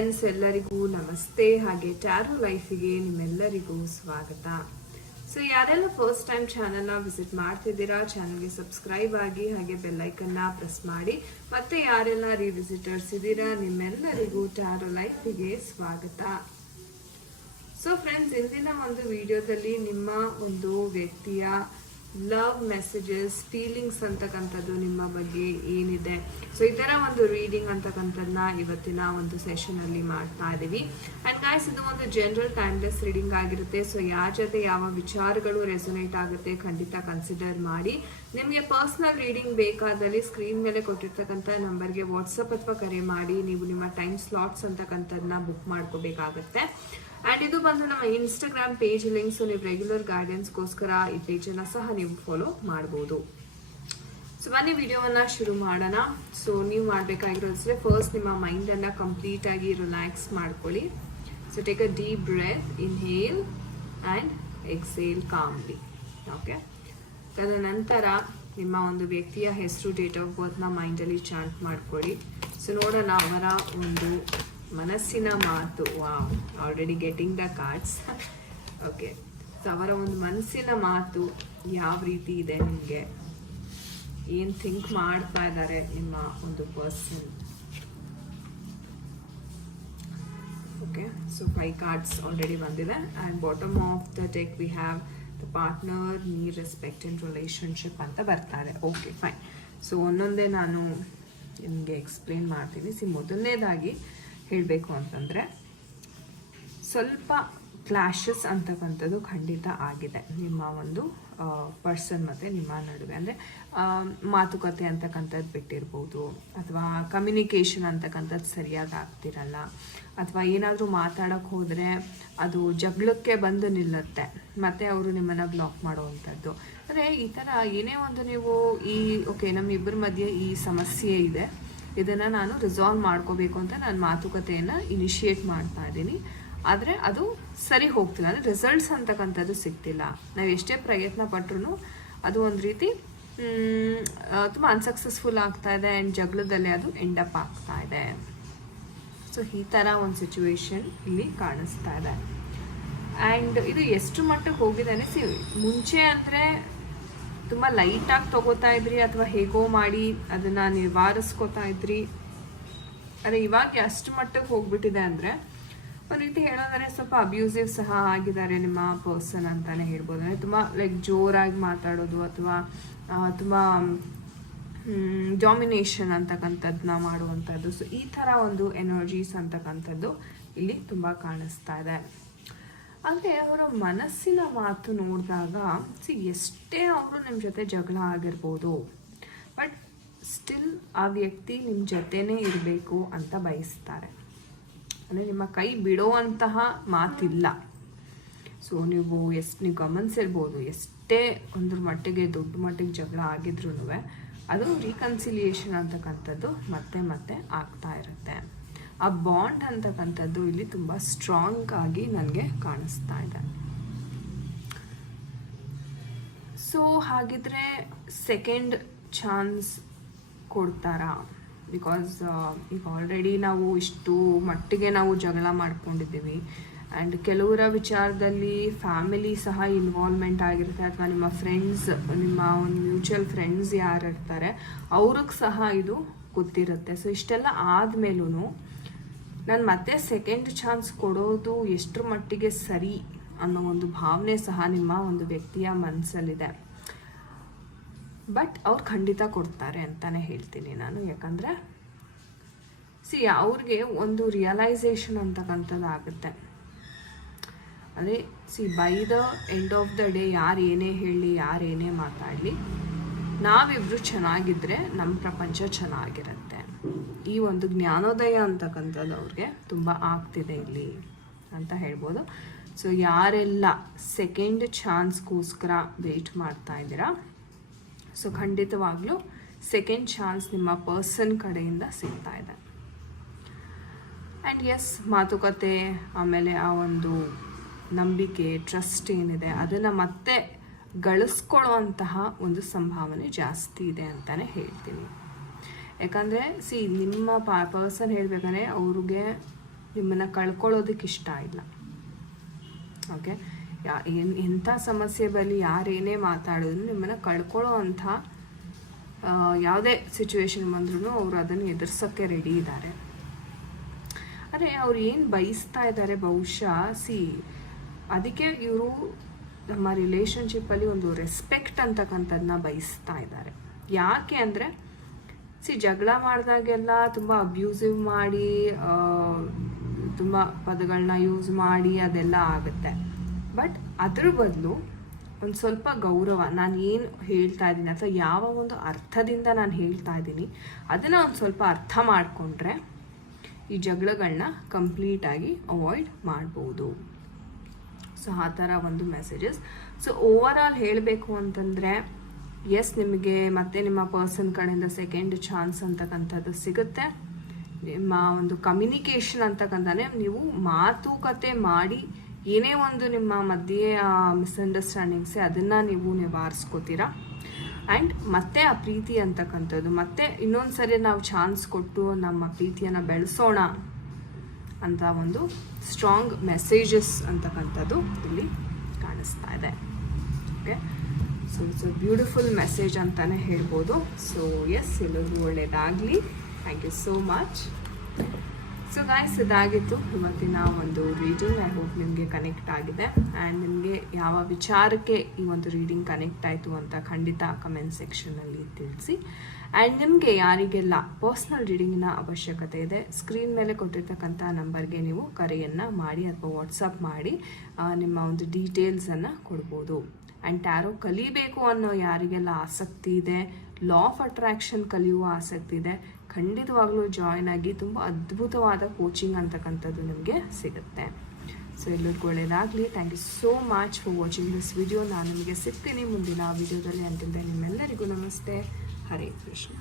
Friends, ಎಲ್ಲರಿಗೂ ನಮಸ್ತೆ. ಹಾಗೆ ಟ್ಯಾರೋ ಲೈಫಿಗೆ ನಿಮ್ಮೆಲ್ಲರಿಗೂ ಸ್ವಾಗತ. ಸೊ ಯಾರೆಲ್ಲ ಫಸ್ಟ್ ಟೈಮ್ ಚಾನಲ್ನ ವಿಸಿಟ್ ಮಾಡ್ತಿದ್ದೀರಾ, ಚಾನಲ್ಗೆ ಸಬ್ಸ್ಕ್ರೈಬ್ ಆಗಿ ಹಾಗೆ ಬೆಲ್ಲೈಕನ್ನ ಪ್ರೆಸ್ ಮಾಡಿ. ಮತ್ತೆ ಯಾರೆಲ್ಲ ರಿವಿಸಿಟರ್ಸ್ ಇದ್ದೀರಾ, ನಿಮ್ಮೆಲ್ಲರಿಗೂ ಟ್ಯಾರೋ ಲೈಫಿಗೆ ಸ್ವಾಗತ. ಸೊ ಫ್ರೆಂಡ್ಸ್, ಇಂದಿನ ಒಂದು ವಿಡಿಯೋದಲ್ಲಿ ನಿಮ್ಮ ಒಂದು ವ್ಯಕ್ತಿಯ ಲವ್ ಮೆಸೇಜಸ್, ಫೀಲಿಂಗ್ಸ್ ಅಂತಕ್ಕಂಥದ್ದು ನಿಮ್ಮ ಬಗ್ಗೆ ಏನಿದೆ, ಸೊ ಈ ಥರ ಒಂದು ರೀಡಿಂಗ್ ಅಂತಕ್ಕಂಥದ್ದನ್ನ ಇವತ್ತಿನ ಒಂದು ಸೆಷನಲ್ಲಿ ಮಾಡ್ತಾ ಇದ್ದೀವಿ. ಆ್ಯಂಡ್ ಗಾಯ್ಸ್, ಇದು ಒಂದು ಜನರಲ್ ಟೈಮ್ಲೆಸ್ ರೀಡಿಂಗ್ ಆಗಿರುತ್ತೆ. ಸೊ ಯಾರ ಜೊತೆ ಯಾವ ವಿಚಾರಗಳು ರೆಸೊನೇಟ್ ಆಗುತ್ತೆ ಖಂಡಿತ ಕನ್ಸಿಡರ್ ಮಾಡಿ. ನಿಮಗೆ ಪರ್ಸ್ನಲ್ ರೀಡಿಂಗ್ ಬೇಕಾದಲ್ಲಿ ಸ್ಕ್ರೀನ್ ಮೇಲೆ ಕೊಟ್ಟಿರ್ತಕ್ಕಂಥ ನಂಬರ್ಗೆ ವಾಟ್ಸಪ್ ಅಥವಾ ಕರೆ ಮಾಡಿ ನೀವು ನಿಮ್ಮ ಟೈಮ್ ಸ್ಲಾಟ್ಸ್ ಅಂತಕ್ಕಂಥದ್ದನ್ನ ಬುಕ್ ಮಾಡ್ಕೋಬೇಕಾಗತ್ತೆ. ಆ್ಯಂಡ್ ಇದು ಬಂದು ನಮ್ಮ ಇನ್ಸ್ಟಾಗ್ರಾಮ್ ಪೇಜ್ ಲಿಂಕ್. ಸೊ ನೀವು ರೆಗ್ಯುಲರ್ ಗೈಡೆನ್ಸ್ಗೋಸ್ಕರ ಈ ಪೇಜನ್ನು ಸಹ ನೀವು ಫಾಲೋ ಮಾಡ್ಬೋದು. ಸೊ ಬನ್ನಿ ವಿಡಿಯೋವನ್ನ ಶುರು ಮಾಡೋಣ. ಸೊ ನೀವು ಮಾಡಬೇಕಾಗಿರೋದ್ರೆ ಫಸ್ಟ್ ನಿಮ್ಮ ಮೈಂಡನ್ನು ಕಂಪ್ಲೀಟ್ ಆಗಿ ರಿಲ್ಯಾಕ್ಸ್ ಮಾಡ್ಕೊಳ್ಳಿ. So take a deep breath, inhale and exhale calmly. Okay, ತದನಂತರ ನಿಮ್ಮ ಒಂದು ವ್ಯಕ್ತಿಯ ಹೆಸರು, ಡೇಟ್ ಆಫ್ ಬರ್ತ್ನ ಮೈಂಡಲ್ಲಿ ಚಾಂಟ್ ಮಾಡ್ಕೊಳ್ಳಿ. ಸೊ ನೋಡೋಣ ಅವರ ಒಂದು ಮನಸ್ಸಿನ ಮಾತು. Wow, already getting the cards. Okay, so ಅವರ ಒಂದು ಮನಸ್ಸಿನ ಮಾತು ಯಾವ ರೀತಿ ಇದೆ, ನಿಮಗೆ ಏನು ಥಿಂಕ್ ಮಾಡ್ತಾ ಇದ್ದಾರೆ ನಿಮ್ಮ ಒಂದು person. Okay, so 5 cards already ಬಂದಿದೆ. And bottom of the deck we have the partner, need, respect and relationship ಅಂತ ಬರ್ತಾರೆ. Okay fine. ಸೊ ಒಂದೊಂದೇ ನಾನು ನಿಮಗೆ ಎಕ್ಸ್ಪ್ಲೇನ್ ಮಾಡ್ತೀನಿ. ಮೊದಲನೇದಾಗಿ ಹೇಳಬೇಕು ಅಂತಂದರೆ, ಸ್ವಲ್ಪ ಕ್ಲಾಶಸ್ ಅಂತಕ್ಕಂಥದ್ದು ಖಂಡಿತ ಆಗಿದೆ ನಿಮ್ಮ ಒಂದು ಪರ್ಸನ್ ಮತ್ತು ನಿಮ್ಮ ನಡುವೆ. ಅಂದರೆ ಮಾತುಕತೆ ಅಂತಕ್ಕಂಥದ್ದು ಬಿಟ್ಟಿರ್ಬೋದು, ಅಥವಾ ಕಮ್ಯುನಿಕೇಷನ್ ಅಂತಕ್ಕಂಥದ್ದು ಸರಿಯಾಗಿ ಆಗ್ತಿರಲ್ಲ, ಅಥವಾ ಏನಾದರೂ ಮಾತಾಡೋಕ್ಕೆ ಹೋದರೆ ಅದು ಜಗಳಕ್ಕೆ ಬಂದು ನಿಲ್ಲುತ್ತೆ, ಮತ್ತು ಅವರು ನಿಮ್ಮನ್ನು ಬ್ಲಾಕ್ ಮಾಡೋವಂಥದ್ದು. ಅಂದರೆ ಈ ಥರ ಏನೇ ಒಂದು ನೀವು ಓಕೆ ನಮ್ಮಿಬ್ಬರ ಮಧ್ಯೆ ಈ ಸಮಸ್ಯೆ ಇದೆ, ಇದನ್ನು ನಾನು ರಿಸಾಲ್ವ್ ಮಾಡ್ಕೋಬೇಕು ಅಂತ ನಾನು ಮಾತುಕತೆಯನ್ನು ಇನಿಷಿಯೇಟ್ ಮಾಡ್ತಾ ಇದ್ದೀನಿ, ಆದರೆ ಅದು ಸರಿ ಹೋಗ್ತಿಲ್ಲ, ಅಂದರೆ ರಿಸಲ್ಟ್ಸ್ ಅಂತಕ್ಕಂಥದ್ದು ಸಿಗ್ತಿಲ್ಲ. ನಾವು ಎಷ್ಟೇ ಪ್ರಯತ್ನ ಪಟ್ಟರು ಅದು ಒಂದು ರೀತಿ ತುಂಬ ಅನ್ಸಕ್ಸಸ್ಫುಲ್ ಆಗ್ತಾ ಇದೆ, ಆ್ಯಂಡ್ ಜಗಳದಲ್ಲೇ ಅದು ಎಂಡಪ್ ಆಗ್ತಾ ಇದೆ. ಸೊ ಈ ಥರ ಒಂದು ಸಿಚುವೇಶನ್ ಇಲ್ಲಿ ಕಾಣಿಸ್ತಾ ಇದೆ. ಆ್ಯಂಡ್ ಇದು ಎಷ್ಟು ಮಟ್ಟಿಗೆ ಹೋಗಿದೆ ಅಂದರೆ, ಮುಂಚೆ ಅಂದರೆ ತುಂಬ ಲೈಟಾಗಿ ತೊಗೋತಾ ಇದ್ರಿ, ಅಥವಾ ಹೇಗೋ ಮಾಡಿ ಅದನ್ನು ನಿವಾರಿಸ್ಕೋತಾ ಇದ್ರಿ. ಅಂದರೆ ಇವಾಗ ಎಷ್ಟು ಮಟ್ಟಿಗೆ ಹೋಗ್ಬಿಟ್ಟಿದೆ ಅಂದರೆ, ಒಂದು ರೀತಿ ಹೇಳೋದಾದ್ರೆ ಸ್ವಲ್ಪ ಅಬ್ಯೂಸಿವ್ ಸಹ ಆಗಿದ್ದಾರೆ ನಿಮ್ಮ ಪರ್ಸನ್ ಅಂತಲೇ ಹೇಳ್ಬೋದು. ಅಂದರೆ ತುಂಬ ಜೋರಾಗಿ ಮಾತಾಡೋದು, ಅಥವಾ ತುಂಬ ಡಾಮಿನೇಷನ್ ಅಂತಕ್ಕಂಥದ್ದನ್ನ ಮಾಡುವಂಥದ್ದು. ಸೊ ಈ ಥರ ಒಂದು ಎನರ್ಜೀಸ್ ಅಂತಕ್ಕಂಥದ್ದು ಇಲ್ಲಿ ತುಂಬ ಕಾಣಿಸ್ತಾ ಇದೆ. ಅಂದರೆ ಅವರ ಮನಸ್ಸಿನ ಮಾತು ನೋಡಿದಾಗ, ಎಷ್ಟೇ ಅವರು ನಿಮ್ಮ ಜೊತೆ ಜಗಳ ಆಗಿರ್ಬೋದು, ಬಟ್ ಸ್ಟಿಲ್ ಆ ವ್ಯಕ್ತಿ ನಿಮ್ಮ ಜೊತೆನೇ ಇರಬೇಕು ಅಂತ ಬಯಸ್ತಾರೆ. ಅಂದರೆ ನಿಮ್ಮ ಕೈ ಬಿಡೋವಂತಹ ಮಾತಿಲ್ಲ. ಸೊ ನೀವು ಗಮನಿಸಿರ್ಬೋದು, ಎಷ್ಟೇ ಒಂದ್ರ ಮಟ್ಟಿಗೆ ದೊಡ್ಡ ಮಟ್ಟಿಗೆ ಜಗಳ ಆಗಿದ್ರೂ ಅದು ರೀಕನ್ಸಿಲಿಯೇಷನ್ ಅಂತಕ್ಕಂಥದ್ದು ಮತ್ತೆ ಮತ್ತೆ ಆಗ್ತಾ ಇರುತ್ತೆ. ಆ ಬಾಂಡ್ ಅಂತಕ್ಕಂಥದ್ದು ಇಲ್ಲಿ ತುಂಬ ಸ್ಟ್ರಾಂಗ್ ಆಗಿ ನನಗೆ ಕಾಣಿಸ್ತಾ ಇದೆ. ಸೊ ಹಾಗಿದ್ರೆ ಸೆಕೆಂಡ್ ಚಾನ್ಸ್ ಕೊಡ್ತಾರಾ? ಬಿಕಾಸ್ ಈಗ ಆಲ್ರೆಡಿ ನಾವು ಇಷ್ಟು ಮಟ್ಟಿಗೆ ನಾವು ಜಗಳ ಮಾಡ್ಕೊಂಡಿದ್ದೀವಿ, ಆ್ಯಂಡ್ ಕೆಲವರ ವಿಚಾರದಲ್ಲಿ ಫ್ಯಾಮಿಲಿ ಸಹ ಇನ್ವಾಲ್ವ್ಮೆಂಟ್ ಆಗಿರುತ್ತೆ, ಅಥವಾ ನಿಮ್ಮ ಫ್ರೆಂಡ್ಸ್, ನಿಮ್ಮ ಒಂದು ಮ್ಯೂಚುವಲ್ ಫ್ರೆಂಡ್ಸ್ ಯಾರು ಇರ್ತಾರೆ ಅವ್ರಿಗೆ ಸಹ ಇದು ಗೊತ್ತಿರುತ್ತೆ. ಸೊ ಇಷ್ಟೆಲ್ಲ ಆದಮೇಲೂ ನಾನು ಮತ್ತೆ ಸೆಕೆಂಡ್ ಚಾನ್ಸ್ ಕೊಡೋದು ಎಷ್ಟರ ಮಟ್ಟಿಗೆ ಸರಿ ಅನ್ನೋ ಒಂದು ಭಾವನೆ ಸಹ ನಿಮ್ಮ ಒಂದು ವ್ಯಕ್ತಿಯ ಮನಸ್ಸಲ್ಲಿದೆ. ಬಟ್ ಅವ್ರು ಖಂಡಿತ ಕೊಡ್ತಾರೆ ಅಂತಲೇ ಹೇಳ್ತೀನಿ ನಾನು. ಯಾಕಂದರೆ ಅವ್ರಿಗೆ ಒಂದು ರಿಯಲೈಸೇಷನ್ ಅಂತಕ್ಕಂಥದ್ದು ಆಗುತ್ತೆ. ಅಂದರೆ by the end of the day, ಯಾರು ಏನೇ ಹೇಳಲಿ, ಯಾರು ಏನೇ ಮಾತಾಡಲಿ, ನಾವಿಬ್ಬರು ಚೆನ್ನಾಗಿದ್ದರೆ ನಮ್ಮ ಪ್ರಪಂಚ ಚೆನ್ನಾಗಿರುತ್ತೆ. ಈ ಒಂದು ಜ್ಞಾನೋದಯ ಅಂತಕ್ಕಂಥದ್ದು ಅವ್ರಿಗೆ ತುಂಬ ಆಗ್ತಿದೆ ಇಲ್ಲಿ ಅಂತ ಹೇಳ್ಬೋದು. ಸೊ ಯಾರೆಲ್ಲ ಸೆಕೆಂಡ್ ಚಾನ್ಸ್ಗೋಸ್ಕರ ವೆಯ್ಟ್ ಮಾಡ್ತಾ ಇದ್ದೀರಾ, ಸೊ ಖಂಡಿತವಾಗ್ಲೂ ಸೆಕೆಂಡ್ ಚಾನ್ಸ್ ನಿಮ್ಮ ಪರ್ಸನ್ ಕಡೆಯಿಂದ ಸಿಗ್ತಾ ಇದೆ. ಆ್ಯಂಡ್ ಎಸ್, ಮಾತುಕತೆ, ಆಮೇಲೆ ಆ ಒಂದು ನಂಬಿಕೆ, ಟ್ರಸ್ಟ್ ಏನಿದೆ ಅದನ್ನು ಮತ್ತೆ ಗಳಿಸ್ಕೊಳ್ಳುವಂತಹ ಒಂದು ಸಂಭಾವನೆ ಜಾಸ್ತಿ ಇದೆ ಅಂತಲೇ ಹೇಳ್ತೀನಿ. ಯಾಕಂದರೆ ನಿಮ್ಮ ಪರ್ಸನ್ ಹೇಳಬೇಕಂದ್ರೆ ಅವ್ರಿಗೆ ನಿಮ್ಮನ್ನು ಕಳ್ಕೊಳ್ಳೋದಕ್ಕೆ ಇಷ್ಟ ಇಲ್ಲ. ಓಕೆ, ಎಂಥ ಸಮಸ್ಯೆ ಬರಲಿ, ಯಾರೇನೇ ಮಾತಾಡಿದ್ರು ನಿಮ್ಮನ್ನು ಕಳ್ಕೊಳ್ಳೋ ಅಂಥ ಯಾವುದೇ ಸಿಚುವೇಶನ್ ಬಂದ್ರೂ ಅವರು ಅದನ್ನು ಎದುರ್ಸೋಕ್ಕೆ ರೆಡಿ ಇದ್ದಾರೆ. ಆದರೆ ಅವ್ರು ಏನು ಬಯಸ್ತಾ ಇದ್ದಾರೆ ಬಹುಶಃ ಅದಕ್ಕೆ ಇವರು ನಮ್ಮ ರಿಲೇಷನ್ಶಿಪ್ಪಲ್ಲಿ ಒಂದು ರೆಸ್ಪೆಕ್ಟ್ ಅಂತಕ್ಕಂಥದ್ದನ್ನ ಬಯಸ್ತಾ ಇದ್ದಾರೆ. ಯಾಕೆ ಅಂದರೆ ಜಗಳ ಮಾಡಿದಾಗೆಲ್ಲ ತುಂಬ ಅಬ್ಯೂಸಿವ್ ಮಾಡಿ ತುಂಬ ಪದಗಳನ್ನ ಯೂಸ್ ಮಾಡಿ ಅದೆಲ್ಲ ಆಗುತ್ತೆ. ಬಟ್ ಅದ್ರ ಬದಲು ಒಂದು ಸ್ವಲ್ಪ ಗೌರವ, ನಾನು ಏನು ಹೇಳ್ತಾ ಇದ್ದೀನಿ ಅಥವಾ ಯಾವ ಒಂದು ಅರ್ಥದಿಂದ ನಾನು ಹೇಳ್ತಾ ಇದ್ದೀನಿ ಅದನ್ನು ಒಂದು ಸ್ವಲ್ಪ ಅರ್ಥ ಮಾಡಿಕೊಂಡ್ರೆ ಈ ಜಗಳಗಳನ್ನ ಕಂಪ್ಲೀಟಾಗಿ ಅವಾಯ್ಡ್ ಮಾಡ್ಬೋದು. ಸೊ ಆ ಥರ ಒಂದು ಮೆಸೇಜಸ್. ಸೊ ಓವರ್ ಆಲ್ ಹೇಳಬೇಕು ಅಂತಂದರೆ ಎಸ್, ನಿಮಗೆ ಮತ್ತೆ ನಿಮ್ಮ ಪರ್ಸನ್ ಕಡೆಯಿಂದ ಸೆಕೆಂಡ್ ಚಾನ್ಸ್ ಅಂತಕ್ಕಂಥದ್ದು ಸಿಗುತ್ತೆ. ನಿಮ್ಮ ಒಂದು ಕಮ್ಯುನಿಕೇಷನ್ ಅಂತಕ್ಕಂಥನೇ ನೀವು ಮಾತುಕತೆ ಮಾಡಿ ಏನೇ ಒಂದು ನಿಮ್ಮ ಮಧ್ಯೆ ಮಿಸ್ಅಂಡರ್ಸ್ಟ್ಯಾಂಡಿಂಗ್ಸೆ ಅದನ್ನು ನೀವು ನಿವಾರಿಸ್ಕೋತೀರಾ. ಆ್ಯಂಡ್ ಮತ್ತೆ ಆ ಪ್ರೀತಿ ಅಂತಕ್ಕಂಥದ್ದು ಮತ್ತೆ ಇನ್ನೊಂದು ಸರಿ ನಾವು ಚಾನ್ಸ್ ಕೊಟ್ಟು ನಮ್ಮ ಪ್ರೀತಿಯನ್ನು ಬೆಳೆಸೋಣ ಅಂತ ಒಂದು ಸ್ಟ್ರಾಂಗ್ ಮೆಸೇಜಸ್ ಅಂತಕ್ಕಂಥದ್ದು ಇಲ್ಲಿ ಕಾಣಿಸ್ತಾ ಇದೆ. Okay, so it's a beautiful message ಅಂತಲೇ ಹೇಳ್ಬೋದು. ಸೊ ಎಸ್, ಎಲ್ಲರಿಗೂ ಒಳ್ಳೆಯದಾಗಲಿ. Thank you so much. So guys, ಇದಾಗಿತ್ತು ಇವತ್ತಿನ ಒಂದು ರೀಡಿಂಗ್. ಐ ಹೋಪ್ ನಿಮಗೆ ಕನೆಕ್ಟ್ ಆಗಿದೆ. ಆ್ಯಂಡ್ ನಿಮಗೆ ಯಾವ ವಿಚಾರಕ್ಕೆ ಈ ಒಂದು ರೀಡಿಂಗ್ ಕನೆಕ್ಟ್ ಆಯಿತು ಅಂತ ಖಂಡಿತ ಕಮೆಂಟ್ ಸೆಕ್ಷನಲ್ಲಿ ತಿಳಿಸಿ. ಆ್ಯಂಡ್ ನಿಮಗೆ ಯಾರಿಗೆಲ್ಲ ಪರ್ಸ್ನಲ್ ರೀಡಿಂಗಿನ ಅವಶ್ಯಕತೆ ಇದೆ, ಸ್ಕ್ರೀನ್ ಮೇಲೆ ಕೊಟ್ಟಿರ್ತಕ್ಕಂಥ ನಂಬರ್ಗೆ ನೀವು ಕರೆಯನ್ನು ಮಾಡಿ ಅಥವಾ ವಾಟ್ಸಪ್ ಮಾಡಿ ನಿಮ್ಮ ಒಂದು ಡೀಟೇಲ್ಸನ್ನು ಕೊಡ್ಬೋದು. ಆ್ಯಂಡ್ ಟ್ಯಾರೋ ಕಲಿಬೇಕು ಅನ್ನೋ ಯಾರಿಗೆಲ್ಲ ಆಸಕ್ತಿ ಇದೆ, ಲಾ ಆಫ್ ಅಟ್ರಾಕ್ಷನ್ ಕಲಿಯುವ ಆಸಕ್ತಿ ಇದೆ, ಖಂಡಿತವಾಗ್ಲೂ ಜಾಯ್ನ್ ಆಗಿ. ತುಂಬ ಅದ್ಭುತವಾದ ಕೋಚಿಂಗ್ ಅಂತಕ್ಕಂಥದ್ದು ನಿಮಗೆ ಸಿಗುತ್ತೆ. ಸೊ ಎಲ್ಲರಿಗೂ ಒಳ್ಳೆಯದಾಗಲಿ. Thank you so much for watching this video. ನಾನು ನಿಮಗೆ ಸಿಗ್ತೀನಿ ಮುಂದಿನ ವಿಡಿಯೋದಲ್ಲಿ. ಅಂತಿದ್ದೆ ನಿಮ್ಮೆಲ್ಲರಿಗೂ ನಮಸ್ತೆ. ಹರೇ ಕೃಷ್ಣ.